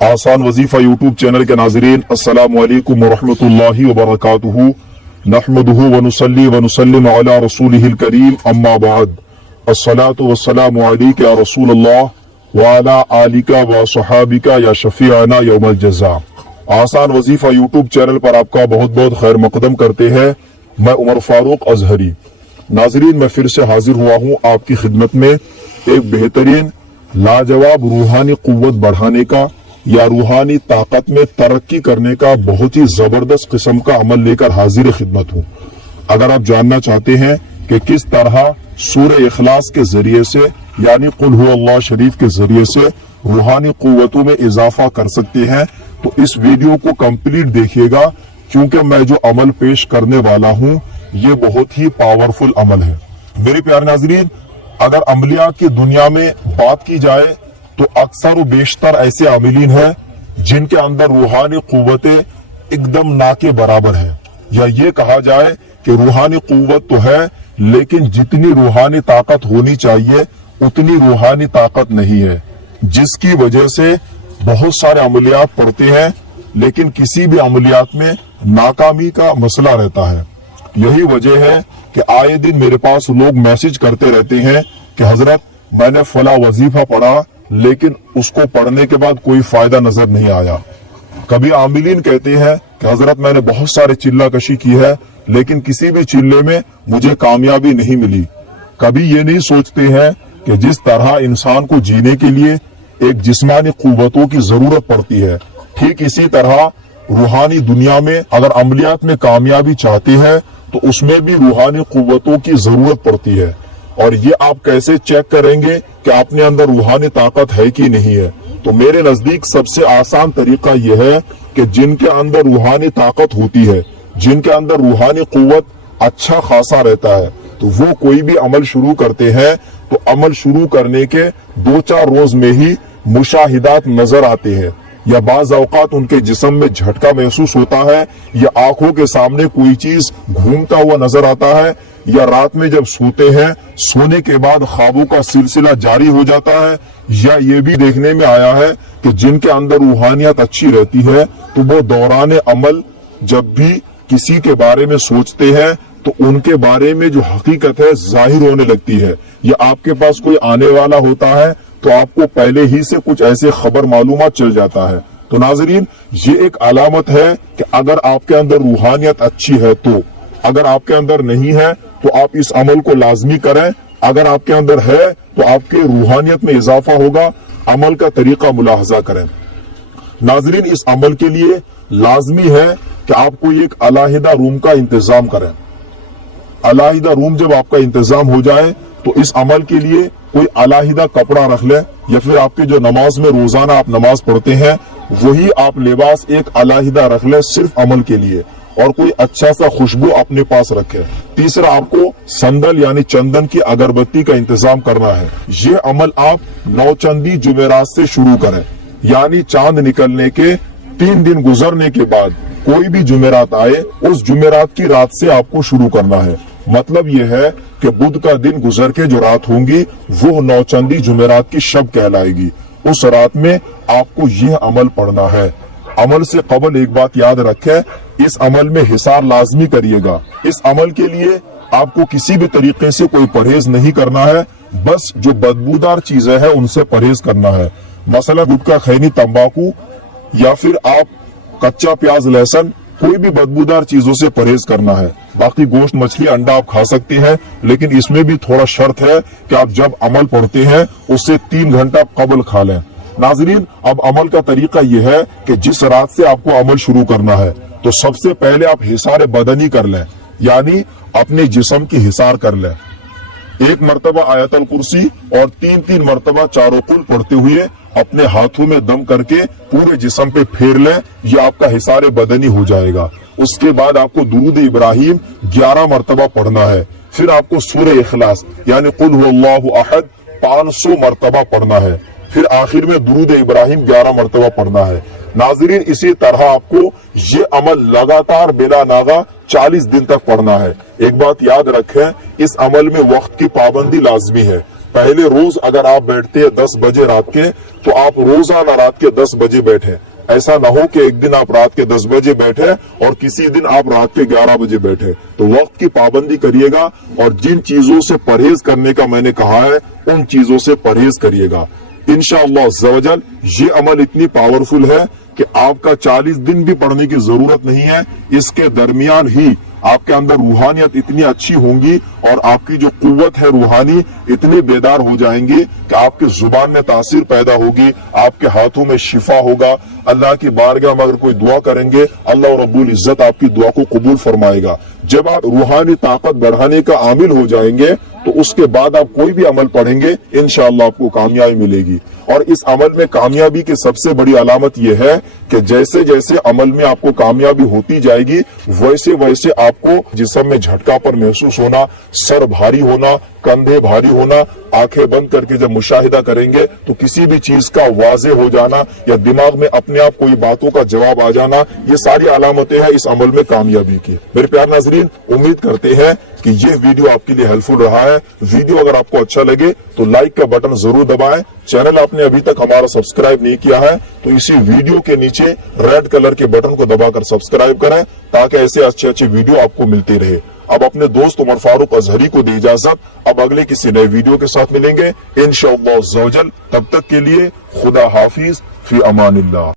आसान वजीफा YouTube channel के नाजरीन, अस्सलामु अलैकुम वरहमतुल्लाहि वबरकातुहू। नहमदुहु व नुसल्ली व नुसल्लिम अला रसूलिहिल करीम, अम्मा बाद। अस्सलातु वस्सलामु अलैका या रसूलल्लाह व अला आलिका व सहाबिका या शफीअना यौमल जज़ा। आसान वजीफा यूट्यूब चैनल पर आपका बहुत बहुत खैर मकदम करते हैं। मैं उमर फारूक अजहरी। नाजरीन, मैं फिर से हाजिर हुआ हूँ आपकी खिदमत में एक बेहतरीन लाजवाब रूहानी कुव्वत बढ़ाने का या रूहानी ताकत में तरक्की करने का बहुत ही जबरदस्त किस्म का अमल लेकर हाजिर खिदमत हूँ। अगर आप जानना चाहते हैं कि किस तरह सूरह इखलास के जरिए से यानी कुल हु अल्लाह शरीफ के जरिए से रूहानी कुव्वतों में इजाफा कर सकते हैं, तो इस वीडियो को कंप्लीट देखिएगा, क्योंकि मैं जो अमल पेश करने वाला हूँ ये बहुत ही पावरफुल अमल है। मेरे प्यारे नाजरीन, अगर अमलियात की दुनिया में बात की जाए तो अक्सर व बेशतर ऐसे अमीलीन हैं जिनके अंदर रूहानी कुव्वतें एकदम ना के बराबर है, या ये कहा जाए कि रूहानी कुव्वत तो है लेकिन जितनी रूहानी ताकत होनी चाहिए उतनी रूहानी ताकत नहीं है, जिसकी वजह से बहुत सारे अमलियात पढ़ते हैं लेकिन किसी भी अमलियात में नाकामी का मसला रहता है। यही वजह है कि आए दिन मेरे पास लोग मैसेज करते रहते हैं कि हजरत मैंने फला वजीफा पढ़ा लेकिन उसको पढ़ने के बाद कोई फायदा नजर नहीं आया। कभी आमिलीन कहते हैं कि हजरत मैंने बहुत सारे चिल्ला कशी की है लेकिन किसी भी चिल्ले में मुझे कामयाबी नहीं मिली। कभी ये नहीं सोचते हैं कि जिस तरह इंसान को जीने के लिए एक जिस्मानी कुव्वतों की जरूरत पड़ती है, ठीक इसी तरह रूहानी दुनिया में अगर अमलियात में कामयाबी चाहते हैं तो उसमें भी रूहानी कुव्वतों की जरूरत पड़ती है। और ये आप कैसे चेक करेंगे कि अपने अंदर रूहानी ताकत है कि नहीं है? तो मेरे नजदीक सबसे आसान तरीका यह है कि जिनके अंदर रूहानी ताकत होती है, जिनके अंदर रूहानी कुव्वत अच्छा खासा रहता है, तो वो कोई भी अमल शुरू करते हैं तो अमल शुरू करने के 2-4 रोज में ही मुशाहिदात नजर आते हैं, या बाज औकात उनके जिस्म में झटका महसूस होता है, या आंखों के सामने कोई चीज घूमता हुआ नजर आता है, या रात में जब सोते हैं सोने के बाद ख्वाबों का सिलसिला जारी हो जाता है। या ये भी देखने में आया है कि जिनके अंदर रूहानियत अच्छी रहती है तो वो दौरान अमल जब भी किसी के बारे में सोचते हैं तो उनके बारे में जो हकीकत है जाहिर होने लगती है, या आपके पास कोई आने वाला होता है तो आपको पहले ही से कुछ ऐसे खबर मालूमात चल जाता है। तो नाजरीन, ये एक अलामत है कि अगर आपके अंदर रूहानियत अच्छी है तो, अगर आपके अंदर नहीं है तो आप इस अमल को लाजमी करें। अगर आपके अंदर है तो आपके रूहानियत में इजाफा होगा। अमल का तरीका मुलाहजा करें। नाजरीन, इस अमल के लिए लाजमी है कि आपको एक अलहदा रूम का इंतजाम करें। अलहदा रूम जब आपका इंतजाम हो जाए तो इस अमल के लिए कोई अलहदा कपड़ा रख ले, या फिर आपके जो नमाज में रोजाना आप नमाज पढ़ते हैं वही आप लिबास एक अलहदा रख ले सिर्फ अमल के लिए, और कोई अच्छा सा खुशबू अपने पास रखे। तीसरा, आपको संदल यानी चंदन की अगरबत्ती का इंतजाम करना है। ये अमल आप नौचंदी जुमेरात से शुरू करें, यानी चांद निकलने के 3 दिन गुजरने के बाद कोई भी जुमेरात आए उस जुमेरात की रात से आपको शुरू करना है। मतलब यह है कि बुध का दिन गुजर के जो रात होंगी वो नौचंदी जुमेरात की शब कहलाएगी। उस रात में आपको यह अमल पढ़ना है। अमल से कबल एक बात याद रखें, इस अमल में हिसार लाजमी करिएगा। इस अमल के लिए आपको किसी भी तरीके से कोई परहेज नहीं करना है, बस जो बदबूदार चीजें हैं उनसे परहेज करना है। मसला गुटखा, खैनी, तंबाकू, या फिर आप कच्चा प्याज, लहसुन, कोई भी बदबूदार चीजों से परहेज करना है। बाकी गोश्त, मछली, अंडा आप खा सकते हैं, लेकिन इसमें भी थोड़ा शर्त है कि आप जब अमल पढ़ते हैं उससे 3 घंटा कबल खा लें। नाजरीन, अब अमल का तरीका यह है कि जिस रात से आपको अमल शुरू करना है तो सबसे पहले आप हिसार बदनी कर लें, यानी अपने जिस्म की हिसार कर लें। 1 मरतबा आयतल कुर्सी और 3-3 मरतबा चारों कुल पढ़ते हुए अपने हाथों में दम करके पूरे जिस्म पे फेर लें, यह आपका हिसार बदनी हो जाएगा। उसके बाद आपको दुरूद इब्राहिम 11 मरतबा पढ़ना है। फिर आपको सूरह इखलास यानी कुल हु अल्लाहु अहद 500 मरतबा पढ़ना है। फिर आखिर में दुरूद इब्राहिम 11 मरतबा पढ़ना है। नाजरीन, इसी तरह आपको ये अमल लगातार बिला नागा 40 दिन तक पढ़ना है। एक बात याद रखें, इस अमल में वक्त की पाबंदी लाजमी है। पहले रोज अगर आप बैठते हैं 10 बजे रात के, तो आप रोजाना रात के 10 बजे बैठे। ऐसा ना हो कि एक दिन आप रात के 10 बजे बैठे और किसी दिन आप रात के 11 बजे बैठे। तो वक्त की पाबंदी करिएगा और जिन चीजों से परहेज करने का मैंने कहा है उन चीजों से परहेज करिएगा। इंशाअल्लाह अज़्ज़वजल ये अमल इतनी पावरफुल है कि आपका 40 दिन भी पढ़ने की जरूरत नहीं है। इसके दरमियान ही आपके अंदर रूहानियत इतनी अच्छी होंगी और आपकी जो कुव्वत है रूहानी इतनी बेदार हो जाएंगी कि आपके जुबान में तासीर पैदा होगी, आपके हाथों में शिफा होगा। अल्लाह की बारगाह में अगर कोई दुआ करेंगे, अल्लाह रब्बुल इज्जत आपकी दुआ को कबूल फरमाएगा। जब आप रूहानी ताकत बढ़ाने का आमिल हो जाएंगे तो उसके बाद आप कोई भी अमल पढ़ेंगे, इंशाअल्लाह आपको कामयाबी मिलेगी। और इस अमल में कामयाबी की सबसे बड़ी अलामत यह है कि जैसे जैसे अमल में आपको कामयाबी होती जाएगी, वैसे वैसे आपको जिस्म में झटका पर महसूस होना, सर भारी होना, कंधे भारी होना, आंखें बंद करके जब मुशाहिदा करेंगे तो किसी भी चीज का वाजे हो जाना या दिमाग में अपने आप कोई बातों का जवाब आ जाना, ये सारी अलामतें हैं इस अमल में कामयाबी की। मेरे प्यार नाज़रीन, उम्मीद करते हैं कि ये वीडियो आपके लिए हेल्पफुल रहा है। वीडियो अगर आपको अच्छा लगे तो लाइक का बटन जरूर दबाएं। चैनल आपने अभी तक हमारा सब्सक्राइब नहीं किया है तो इसी वीडियो के नीचे रेड कलर के बटन को दबाकर सब्सक्राइब करें ताकि ऐसे अच्छे अच्छे वीडियो आपको मिलते रहे। अब अपने दोस्त उमर फारूक अजहरी को दी इजाजत। अब अगले किसी नए वीडियो के साथ मिलेंगे इंशाअल्लाह अज़्ज़ व जल। तब तक के लिए खुदा हाफिज, फी अमानिल्लाह।